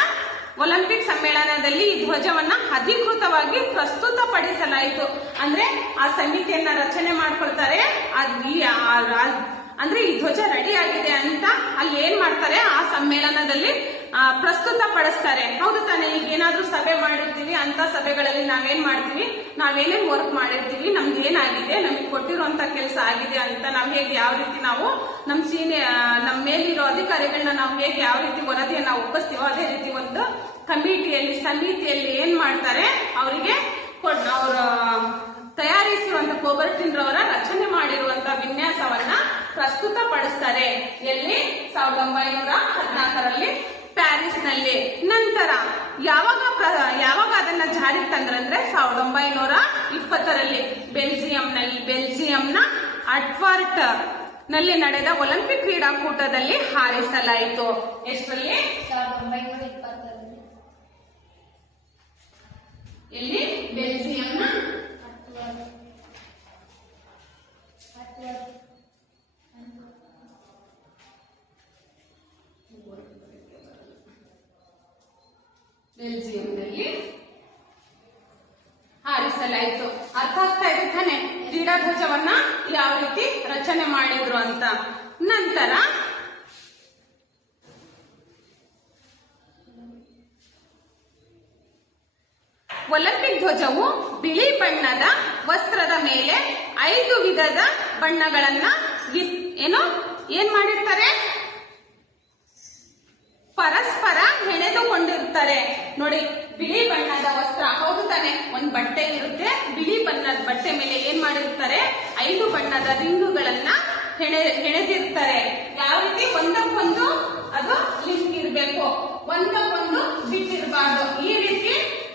ಒಲಿಂಪಿಕ್ ಸಮ್ಮೇಳನದಲ್ಲಿ ಈ ಧ್ವಜವನ್ನ ಅಧಿಕೃತವಾಗಿ ಪ್ರಸ್ತುತಪಡಿಸಲಾಯಿತು. ಅಂದ್ರೆ ಆ ಸಮಿತಿಯನ್ನ ರಚನೆ ಮಾಡ್ಕೊಳ್ತಾರೆ. ಅಂದ್ರೆ ಈ ಧ್ವಜ ರೆಡಿ ಆಗಿದೆ ಅಂತ ಅಲ್ಲಿ ಏನ್ ಮಾಡ್ತಾರೆ? ಆ ಸಮ್ಮೇಳನದಲ್ಲಿ ಪ್ರಸ್ತುತ ಪಡಿಸ್ತಾರೆ. ಹೌದು ತಾನೆ? ಈಗ ಏನಾದ್ರೂ ಸಭೆ ಮಾಡಿರ್ತೀವಿ, ಅಂತ ಸಭೆಗಳಲ್ಲಿ ನಾವೇನ್ ಮಾಡ್ತೀವಿ? ನಾವೇನೇನ್ ವರ್ಕ್ ಮಾಡಿರ್ತೀವಿ, ನಮ್ದು ಏನಾಗಿದೆ, ನಮಗೆ ಕೊಟ್ಟಿರುವಂತ ಕೆಲಸ ಆಗಿದೆ ಅಂತ ನಾವು ಹೇಗೆ, ಯಾವ ರೀತಿ ನಾವು ನಮ್ಮ ಮೇಲಿರೋ ಅಧಿಕಾರಿಗಳನ್ನ ನಾವು ಹೇಗೆ ಯಾವ ರೀತಿ ವರದಿಯನ್ನ ಒಪ್ಪಿಸ್ತೀವೋ ಅದೇ ರೀತಿ ಒಂದು ಸಮಿತಿಯಲ್ಲಿ ಏನ್ ಮಾಡ್ತಾರೆ? ಅವರಿಗೆ ಅವರ ತಯಾರಿಸಿರುವಂತ ಕೋಬರ್ಟಿನ್ ರವರ ರಚನೆ ಮಾಡಿರುವಂತ ವಿನ್ಯಾಸವನ್ನ ಪ್ರಸ್ತುತಪಡಿಸ್ತಾರೆ. ಎಲ್ಲಿ? 1914ರಲ್ಲಿ ಪ್ಯಾರಿಸ್ ನಲ್ಲಿ. ನಂತರ ಯಾವಾಗ ಅದನ್ನ ಜಾರಿಗೆ ತಂದ್ರಂದ್ರೆ 1920ರಲ್ಲಿ ಬೆಲ್ಜಿಯಂನ ಆಂಟ್ವರ್ಪ್ ನಲ್ಲಿ ನಡೆದ ಒಲಿಂಪಿಕ್ ಕ್ರೀಡಾಕೂಟದಲ್ಲಿ ಹಾರಿಸಲಾಯಿತು. ಎಷ್ಟರಲ್ಲಿ? 1920ರಲ್ಲಿ. ಎಲ್ಲಿ? ಬೆಲ್ಜಿಯಂನ ಬೆಲ್ಜಿಯಂನಲ್ಲಿ ಹಾರಿಸಲಾಯಿತು. ಅರ್ಥ ಆಗ್ತಾ ಇದೆ ತಾನೆ? ಕ್ರೀಡಾ ಧ್ವಜವನ್ನ ಯಾವ ರೀತಿ ರಚನೆ ಮಾಡಿದ್ರು ಅಂತ. ನಂತರ ಒಲಿಂಪಿಕ್ ಧ್ವಜವು ಬಿಳಿ ಬಣ್ಣದ ವಸ್ತ್ರದ ಮೇಲೆ 5 ವಿಧದ ಬಣ್ಣಗಳನ್ನ ಏನ್ ಮಾಡಿರ್ತಾರೆ? ಪರಸ್ಪರ ಹೆಣೆದುಕೊಂಡಿರ್ತಾರೆ. ನೋಡಿ, ಬಿಳಿ ಬಣ್ಣದ ವಸ್ತ್ರ, ಹೌದು ತಾನೆ? ಒಂದ್ ಬಟ್ಟೆ ಇರುತ್ತೆ. ಬಿಳಿ ಬಣ್ಣದ ಬಟ್ಟೆ ಮೇಲೆ ಏನ್ ಮಾಡಿರ್ತಾರೆ? 5 ಬಣ್ಣದ ರಿಂಗುಗಳನ್ನ ಹೆಣೆದಿರ್ತಾರೆ. ಯಾವ ರೀತಿ? ಒಂದಕ್ಕೊಂದು ಅದು ಲಿಂಕ್ ಇರ್ಬೇಕು, ಒಂದಕ್ಕೊಂದು ಬಿಟ್ಟಿರಬಾರ್ದು. ಈ ರೀತಿ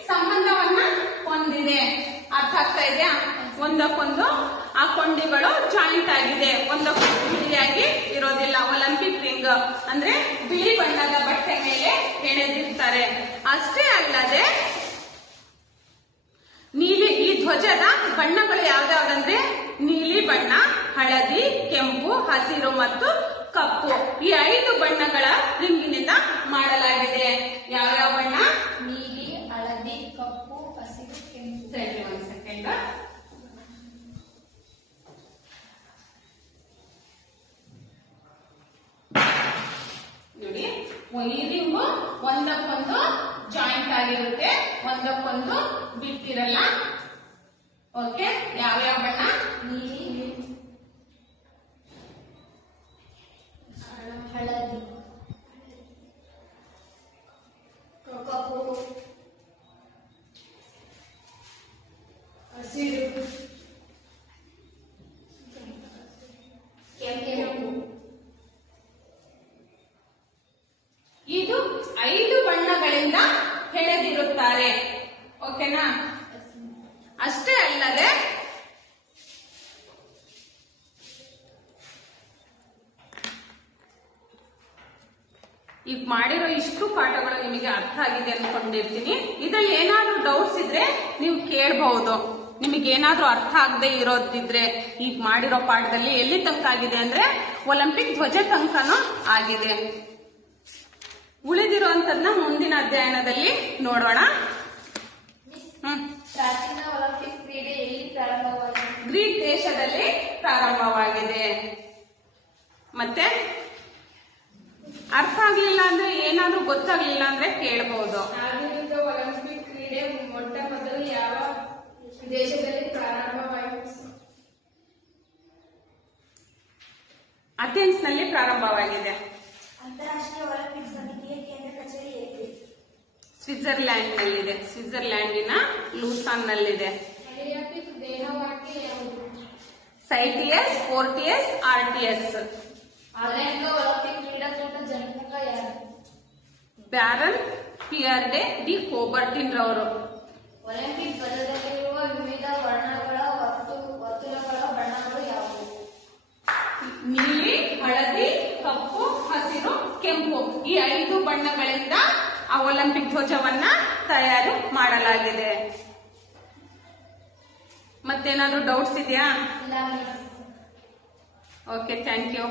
ಸಂಬಂಧವನ್ನ ಹೊಂದಿದೆ. ಅರ್ಥ ಆಗ್ತಾ ಇದೆಯಾ? ಒಂದಕ್ಕೊಂದು ಆ ಕೊಂಡಿಗಳು ಜಾಯಿಂಟ್ ಆಗಿದೆ, ಒಂದಕ್ಕೊಂದು ಬಿಡಿಯಾಗಿ ಇರೋದಿಲ್ಲ. ಒಲಿಂಪಿಕ್ ರಿಂಗ್ ಅಂದ್ರೆ ಬಿಳಿ ಬಣ್ಣದ ಬಟ್ಟೆ ಮೇಲೆ ಹೆಣೆದಿರ್ತಾರೆ. ಅಷ್ಟೇ ಅಲ್ಲದೆ ಈ ಧ್ವಜದ ಬಣ್ಣಗಳು ಯಾವ್ದಾವ್ದಂದ್ರೆ ನೀಲಿ ಬಣ್ಣ, ಹಳದಿ, ಕೆಂಪು, ಹಸಿರು ಮತ್ತು ಕಪ್ಪು. ಈ 5 ಬಣ್ಣಗಳ ರಿಂಗಿನಿಂದ ಮಾಡಲಾಗಿದೆ. ಯಾವ್ಯಾವ ಬಣ್ಣ? ನೀಲಿ, ಹಳದಿ, ಕಪ್ಪು, ಹಸಿರು, ಕೆಂಪು. ಸರಿ, ಒಂದು ಸೆಕೆಂಡ್. ನೋಡಿ, ಈ ರಿಂಗು ಒಂದಕ್ಕೊಂದು ಜಾಯಿಂಟ್ ಆಗಿರುತ್ತೆ, ಒಂದಕ್ಕೊಂದು ಬಿಟ್ಟಿರಲ್ಲ. ಓಕೆ, ಯಾವ್ಯಾವ ಬಣ್ಣ? ನೀಲಿ, ಹಳದಿ, ಕಪ್ಪು, ಹಸಿರು, ಕೆಂಪು. ಇದು 5 ಬಣ್ಣಗಳಿಂದ ಹೆಣೆದಿರುತ್ತಾರೆ. ಓಕೆನಾ? ಅಷ್ಟೇ ಅಲ್ಲದೆ ಈಗ ಮಾಡಿರೋ ಇಷ್ಟು ಪಾಠಗಳು ನಿಮಗೆ ಅರ್ಥ ಆಗಿದೆ ಅನ್ಕೊಂಡಿರ್ತೀನಿ. ಇದ್ರಲ್ಲಿ ಏನಾದ್ರೂ ಡೌಟ್ಸ್ ಇದ್ರೆ ನೀವು ಕೇಳಬಹುದು. ನಿಮಗೇನಾದ್ರೂ ಅರ್ಥ ಆಗದೆ ಇರೋದಿದ್ರೆ ಈಗ ಮಾಡಿರೋ ಪಾಠದಲ್ಲಿ ಎಲ್ಲಿ ತನಕ ಆಗಿದೆ ಅಂದ್ರೆ ಒಲಿಂಪಿಕ್ ಧ್ವಜ ತನಕನೂ ಆಗಿದೆ. ಉಳಿದಿರುವಂತದ್ನ ಮುಂದಿನ ಅಧ್ಯಯನದಲ್ಲಿ ನೋಡೋಣ. ಪ್ರಾಚೀನ ಒಲಿಂಪಿಕ್ ಕ್ರೀಡೆ ಎಲ್ಲಿ ಪ್ರಾರಂಭವಾಗಿದೆ? ಗ್ರೀಕ್ ದೇಶದಲ್ಲಿ ಪ್ರಾರಂಭವಾಗಿದೆ. ಮತ್ತೆ ಅರ್ಥ ಆಗ್ಲಿಲ್ಲ ಅಂದ್ರೆ ಏನಾದ್ರೂ ಗೊತ್ತಾಗ್ಲಿಲ್ಲ ಅಂದ್ರೆ ಕೇಳಬಹುದು. ಆಧುನಿಕ ಒಲಿಂಪಿಕ್ ಕ್ರೀಡೆ ಮೊಟ್ಟ ಮೊದಲು ಯಾವ ದೇಶದಲ್ಲಿ ಪ್ರಾರಂಭವಾಯಿತು? ಅಥೆನ್ಸ್ ನಲ್ಲಿ ಪ್ರಾರಂಭವಾಗಿದೆ. ಅಂತಾರಾಷ್ಟ್ರೀಯ ಒಲಿಂಪಿಕ್ ಸಮಿತಿಯ ಕೇಂದ್ರ ಕಚೇರಿ ಎಲ್ಲಿದೆ? ಸ್ವಿಟ್ಜರ್ಲ್ಯಾಂಡ್ ನಲ್ಲಿದೆ. ಸ್ವಿಟ್ಜರ್ಲ್ಯಾಂಡಿನ ಲೂಸಾನ್ ನಲ್ಲಿದೆ. ಒಲಿಂಪಿಕ್ ದೇಹವಾಕ್ಯ ಯಾವುದು? ಸೈಟಿಯಸ್, ಫೋರ್ಟಿಯಸ್, ಆರ್ಟಿಯಸ್. ಆಧುನಿಕ ಒಲಿಂಪಿಕ್ ಕ್ರೀಡಾಕೂಟ ಜನಕ ಯಾರು? ಬ್ಯಾರನ್ ಪಿಯರ್ಡೆ ಡಿ ಕೋಬರ್ಟಿನ್ ರವರು. ಒಲಿಂಪಿಕ್ ಧ್ವಜದಲ್ಲಿರುವ ವಿವಿಧ ವರ್ಣಗಳ ವರ್ತುಲಗಳ ಬಣ್ಣಗಳು ಯಾವುವು? ನೀಲಿ, ಹಳದಿ, ಕಪ್ಪು, ಹಸಿರು, ಕೆಂಪು ಈ 5 ಬಣ್ಣಗಳಿಂದ ಆ ಒಲಿಂಪಿಕ್ ಧ್ವಜವನ್ನ ತಯಾರು ಮಾಡಲಾಗಿದೆ. ಮತ್ತೇನಾದ್ರೂ ಡೌಟ್ಸ್ ಇದೆಯಾ? Okay, thank you.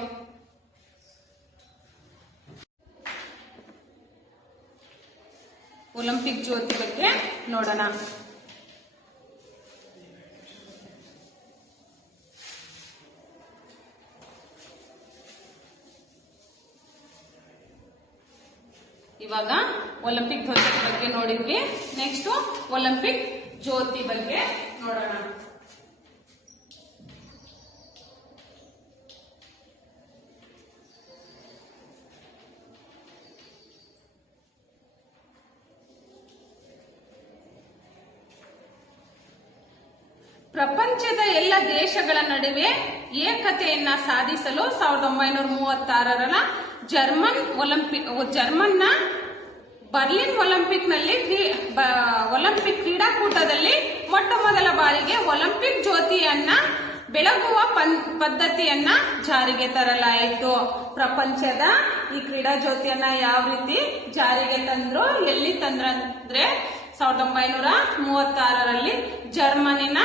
ಒಲಿಂಪಿಕ್ ಜ್ಯೋತಿ ಬಗ್ಗೆ ನೋಡೋಣ. ಇವಾಗ ಒಲಿಂಪಿಕ್ ಧ್ವಜದ ಬಗ್ಗೆ ನೋಡಿದ್ವಿ. ನೆಕ್ಸ್ಟ್ ಒಲಿಂಪಿಕ್ ಜ್ಯೋತಿ ಬಗ್ಗೆ ನೋಡೋಣ. ಪ್ರಪಂಚದ ಎಲ್ಲ ದೇಶಗಳ ನಡುವೆ ಏಕತೆಯನ್ನ ಸಾಧಿಸಲು 1936ರ ಜರ್ಮನ್ನ ಬರ್ಲಿನ್ ಒಲಿಂಪಿಕ್ ಕ್ರೀಡಾಕೂಟದಲ್ಲಿ ಮೊಟ್ಟ ಮೊದಲ ಬಾರಿಗೆ ಒಲಿಂಪಿಕ್ ಜ್ಯೋತಿಯನ್ನ ಬೆಳಗುವ ಪದ್ಧತಿಯನ್ನ ಜಾರಿಗೆ ತರಲಾಯಿತು. ಪ್ರಪಂಚದ ಈ ಕ್ರೀಡಾ ಜ್ಯೋತಿಯನ್ನ ಯಾವ ರೀತಿ ಜಾರಿಗೆ ತಂದ್ರು, ಎಲ್ಲಿ ತಂದ್ರಂದ್ರೆ 1936ರಲ್ಲಿ ಜರ್ಮನಿನ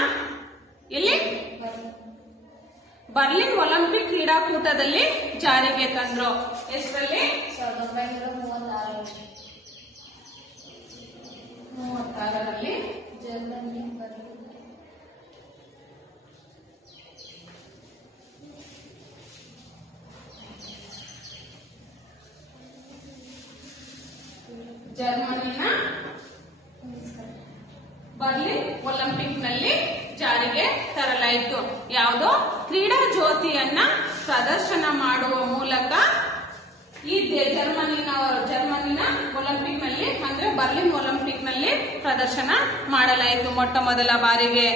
ಎಲ್ಲಿ ಬರ್ಲಿನ್ ಒಲಿಂಪಿಕ್ ಕ್ರೀಡಾಕೂಟದಲ್ಲಿ ಜಾರಿಗೆ ತಂದ್ರು. ಎಷ್ಟರಲ್ಲಿ? 1936ರಲ್ಲಿ ಜರ್ಮನಿ ಜರ್ಮನಿನ ಬರ್ಲಿನ್ ಒಲಿಂಪಿಕ್ ನಲ್ಲಿ ಜಾರಿಗೆ ತರಲಾಯಿತು. ಯಾವುದೋ ಕ್ರೀಡಾ ಜ್ಯೋತಿಯನ್ನ ಪ್ರದರ್ಶನ ಮಾಡುವ ಮೂಲಕ ಈ ಜರ್ಮನಿನ ಒಲಿಂಪಿಕ್ ನಲ್ಲಿ ಅಂದ್ರೆ ಬರ್ಲಿನ್ ಒಲಿಂಪಿಕ್ ನಲ್ಲಿ ಪ್ರದರ್ಶನ ಮಾಡಲಾಯಿತು ಮೊಟ್ಟ ಮೊದಲ ಬಾರಿಗೆ.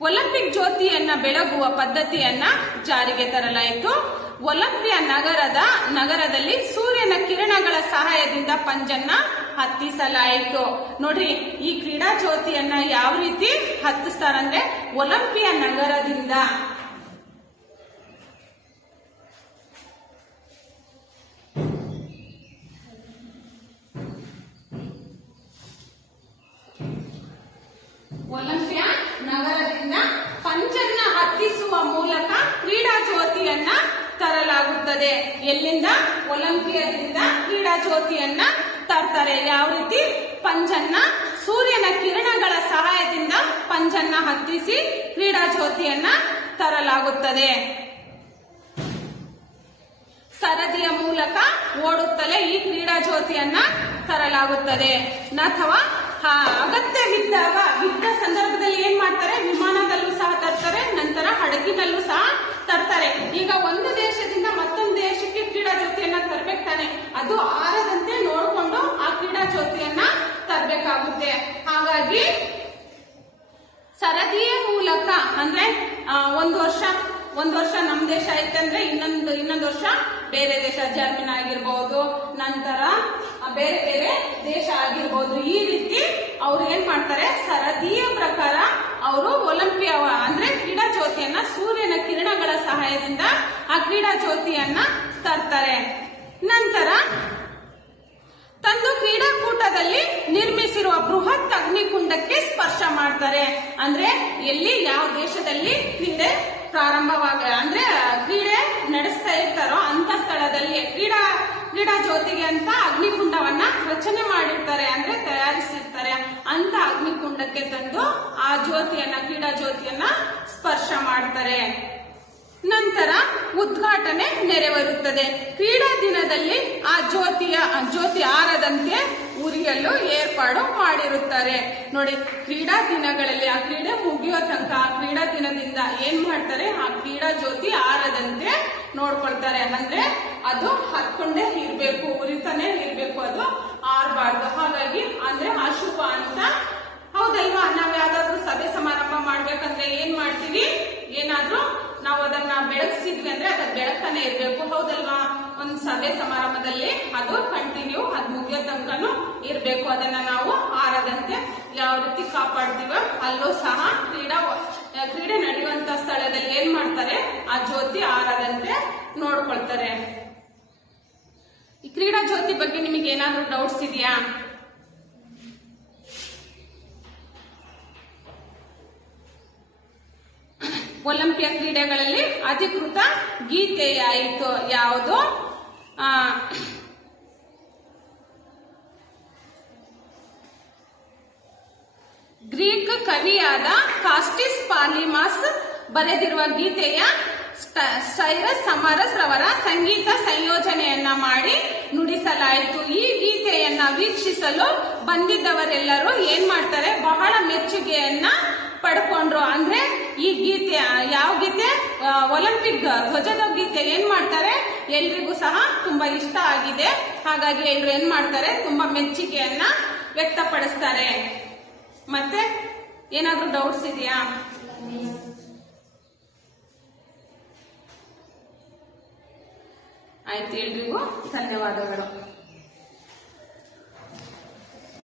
ಒಲಿಂಪಿಕ್ ಜ್ಯೋತಿಯನ್ನ ಬೆಳಗುವ ಪದ್ಧತಿಯನ್ನ ಜಾರಿಗೆ ತರಲಾಯಿತು. ಒಲಿಂಪಿಯಾ ನಗರದಲ್ಲಿ ಸೂರ್ಯನ ಕಿರಣಗಳ ಸಹಾಯದಿಂದ ಪಂಜನ್ನ ಹತ್ತಿಸಲಾಯಿತು. ನೋಡ್ರಿ, ಈ ಕ್ರೀಡಾ ಜ್ಯೋತಿಯನ್ನ ಯಾವ ರೀತಿ ಹತ್ತಿಸ್ತಾರಂದ್ರೆ ಒಲಿಂಪಿಯಾ ನಗರದಿಂದ ಪಂಜನ್ನ ಹತ್ತಿಸುವ ಮೂಲಕ ಕ್ರೀಡಾ ಜ್ಯೋತಿಯನ್ನ ತರಲಾಗುತ್ತದೆ. ಎಲ್ಲಿಂದ? ಒಲಿಂಪಿಯಾದಿಂದ ಕ್ರೀಡಾ ಜ್ಯೋತಿಯನ್ನ ತರ್ತಾರೆ. ಯಾವ ರೀತಿ? ಪಂಜನ್ನ ಸೂರ್ಯನ ಕಿರಣಗಳ ಸಹಾಯದಿಂದ ಪಂಜನ್ನ ಹತ್ತಿಸಿ ಕ್ರೀಡಾ ಜ್ಯೋತಿಯನ್ನ ತರಲಾಗುತ್ತದೆ. ಸರದಿಯ ಮೂಲಕ ಓಡುತ್ತಲೇ ಈ ಕ್ರೀಡಾ ಜ್ಯೋತಿಯನ್ನ ತರಲಾಗುತ್ತದೆ. ಅಥವಾ ಅಗತ್ಯವಿದ್ದಾಗ ಯುದ್ಧ ಸಂದರ್ಭದಲ್ಲಿ ಏನ್ ಮಾಡ್ತಾರೆ? ವಿಮಾನದಲ್ಲೂ ಸಹ ತರ್ತಾರೆ, ನಂತರ ಹಡಗಿನಲ್ಲೂ ಸಹ ತರ್ತಾರೆ. ಈಗ ಒಂದು ದೇಶದಿಂದ ಮತ್ತೊಂದು ದೇಶಕ್ಕೆ ಕ್ರೀಡಾ ಜ್ಯೋತಿಯನ್ನ ತರಬೇಕು ತಾನೆ, ಅದು ಆರದಂತೆ ನೋಡಿಕೊಂಡು ಆ ಕ್ರೀಡಾ ಜ್ಯೋತಿಯನ್ನ ತರಬೇಕಾಗುತ್ತೆ. ಹಾಗಾಗಿ ಸರದಿಯ ಮೂಲಕ ಅಂದ್ರೆ ಒಂದು ವರ್ಷ ನಮ್ ದೇಶ ಐತಂದ್ರೆ ಇನ್ನೊಂದು ವರ್ಷ ಬೇರೆ ದೇಶ, ಜರ್ಮನ್ ಆಗಿರ್ಬಹುದು, ನಂತರ ಬೇರೆ ಬೇರೆ ದೇಶ ಆಗಿರ್ಬಹುದು. ಈ ರೀತಿ ಅವ್ರು ಏನ್ ಮಾಡ್ತಾರೆ? ಸರದಿಯ ಪ್ರಕಾರ ಅವರು ಒಲಿಂಪಿಯಾ ಅಂದ್ರೆ ಕ್ರೀಡಾ ಜ್ಯೋತಿಯನ್ನ ಸೂರ್ಯನ ಕಿರಣಗಳ ಸಹಾಯದಿಂದ ಆ ಕ್ರೀಡಾ ಜ್ಯೋತಿಯನ್ನ ತರ್ತಾರೆ. ನಂತರ ತಂದು ಕ್ರೀಡಾಕೂಟದಲ್ಲಿ ನಿರ್ಮಿಸಿರುವ ಬೃಹತ್ ಅಗ್ನಿಕುಂಡಕ್ಕೆ ಸ್ಪರ್ಶ ಮಾಡ್ತಾರೆ. ಅಂದ್ರೆ ಎಲ್ಲಿ ಯಾವ ದೇಶದಲ್ಲಿ ಕ್ರೀಡೆ ಅಂದ್ರೆ ಕ್ರೀಡೆ ನಡೆಸ್ತಾ ಇರ್ತಾರೋ ಅಂತ ಸ್ಥಳದಲ್ಲಿ ಕ್ರೀಡಾ ಜ್ಯೋತಿಗೆ ಅಂತ ಅಗ್ನಿಕುಂಡವನ್ನ ರಚನೆ ಮಾಡಿರ್ತಾರೆ, ಅಂದ್ರೆ ತಯಾರಿಸಿರ್ತಾರೆ. ಅಂತ ಅಗ್ನಿಕುಂಡಕ್ಕೆ ತಂದು ಆ ಕ್ರೀಡಾ ಜ್ಯೋತಿಯನ್ನ ಸ್ಪರ್ಶ ಮಾಡ್ತಾರೆ. ನಂತರ ಉದ್ಘಾಟನೆ ನೆರವೇರುತ್ತದೆ. ಕ್ರೀಡಾ ದಿನದಲ್ಲಿ ಆ ಜ್ಯೋತಿ ಆರದಂತೆ ಉರಿಯಲು ಏರ್ಪಾಡು ಮಾಡಿರುತ್ತಾರೆ. ನೋಡಿ, ಕ್ರೀಡಾ ದಿನಗಳಲ್ಲಿ ಆ ಕ್ರೀಡೆ ಮುಗಿಯೋ ತನಕ ಆ ಕ್ರೀಡಾ ದಿನದಿಂದ ಏನ್ ಮಾಡ್ತಾರೆ, ಆ ಕ್ರೀಡಾ ಜ್ಯೋತಿ ಆರದಂತೆ ನೋಡ್ಕೊಳ್ತಾರೆ. ಅಂದ್ರೆ ಅದು ಹತ್ಕೊಂಡೇ ಇರ್ಬೇಕು, ಉರಿತಾನೆ ಇರ್ಬೇಕು, ಅದು ಆರ್ಬಾರ್ದು. ಹಾಗಾಗಿ ಅಂದ್ರೆ ಅಶುಭ ಅಂತ. ಹೌದಲ್ವಾ? ನಾವ್ ಯಾವ್ದಾದ್ರು ಸಭೆ ಸಮಾರಂಭ ಮಾಡ್ಬೇಕಂದ್ರೆ ಏನ್ ಮಾಡ್ತೀವಿ, ಏನಾದ್ರೂ ನಾವು ಅದನ್ನ ಬೆಳಗ್ಸಿದ್ವಿ ಅಂದ್ರೆ ಅದ ಬೆಳಕನೆ ಇರ್ಬೇಕು. ಹೌದಲ್ವಾ? ಒಂದ್ ಸಭೆ ಸಮಾರಂಭದಲ್ಲಿ ಅದು ಕಂಟಿನ್ಯೂ ಅದ್ ಮುಗಿಯೋ ತನಕನೂ ಇರ್ಬೇಕು. ಅದನ್ನ ನಾವು ಆರದಂತೆ ಯಾವ ರೀತಿ ಕಾಪಾಡ್ತೀವೋ ಅಲ್ಲೂ ಸಹ ಕ್ರೀಡೆ ನಡೆಯುವಂತ ಸ್ಥಳದಲ್ಲಿ ಏನ್ ಮಾಡ್ತಾರೆ, ಆ ಜ್ಯೋತಿ ಆರದಂತೆ ನೋಡ್ಕೊಳ್ತಾರೆ. ಈ ಕ್ರೀಡಾ ಜ್ಯೋತಿ ಬಗ್ಗೆ ನಿಮಗೆ ಏನಾದ್ರೂ ಡೌಟ್ಸ್ ಇದೆಯಾ? ಒಲಿಂಪಿಕ್ ಕ್ರೀಡೆಗಳಲ್ಲಿ ಅಧಿಕೃತ ಗೀತೆಯಾಯಿತು ಯಾವುದು? ಗ್ರೀಕ್ ಕವಿಯಾದ ಕಾಸ್ಟಿಸ್ ಪಾಲಿಮಾಸ್ ಬರೆದಿರುವ ಗೀತೆಯ ಸೈರಸ್ ಸಮರಸ್ ರವರ ಸಂಗೀತ ಸಂಯೋಜನೆಯನ್ನ ಮಾಡಿ ನುಡಿಸಲಾಯಿತು. ಈ ಗೀತೆಯನ್ನ ವೀಕ್ಷಿಸಲು ಬಂದಿದ್ದವರೆಲ್ಲರೂ ಏನ್ ಮಾಡ್ತಾರೆ, ಬಹಳ ಮೆಚ್ಚುಗೆಯನ್ನ ಪಡ್ಕೊಂಡ್ರು. ಅಂದ್ರೆ ಈ ಗೀತೆ ಯಾವ ಗೀತೆ? ಒಲಿಂಪಿಕ್ ಧ್ವಜದ ಗೀತೆ ಏನ್ ಮಾಡ್ತಾರೆ, ಎಲ್ರಿಗೂ ಸಹ ತುಂಬಾ ಇಷ್ಟ ಆಗಿದೆ. ಹಾಗಾಗಿ ಎಲ್ರು ಏನ್ ಮಾಡ್ತಾರೆ, ತುಂಬಾ ಮೆಚ್ಚುಗೆಯನ್ನ ವ್ಯಕ್ತಪಡಿಸ್ತಾರೆ. ಮತ್ತೆ ಏನಾದ್ರೂ ಡೌಟ್ಸ್ ಇದೆಯಾ? ಆಯ್ತು, ಎಲ್ರಿಗೂ ಧನ್ಯವಾದಗಳು.